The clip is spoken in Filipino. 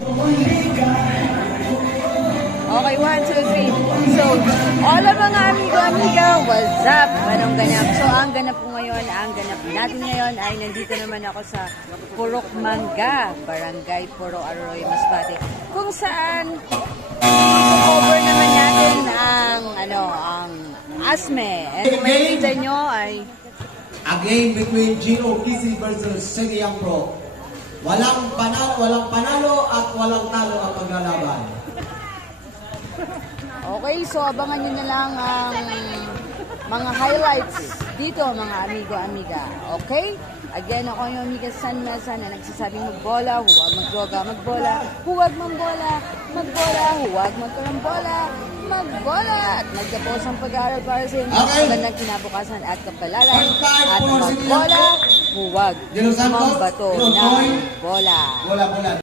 Okay, 1, 2, 3. So, all of mga amigo-amiga, what's up? Anong ganap? So, ang ganap po ngayon, ang ganap natin ngayon ay nandito naman ako sa Purok Mangga, Barangay Puro Arroyo, Masbate. Kung saan, cover naman natin ang, ang ASME. And kung makikita nyo ay... Again, between Gino Kisi versus Seniang Pro. Walang panalo at walang talo ang paglalaban. Okay, so abangan nyo na lang ang mga highlights dito, mga amigo-amiga. Okay? Again, ako yung amiga San Mesa na nagsasabing magbola, huwag magdroga, magbola, huwag mambola, magbola, huwag magkarambola, magbola, at magtapos ang pag-aaral para sa inyong magandang kinabukasan at kapalaran, at magbola, huwag mambato ng bola. Bola.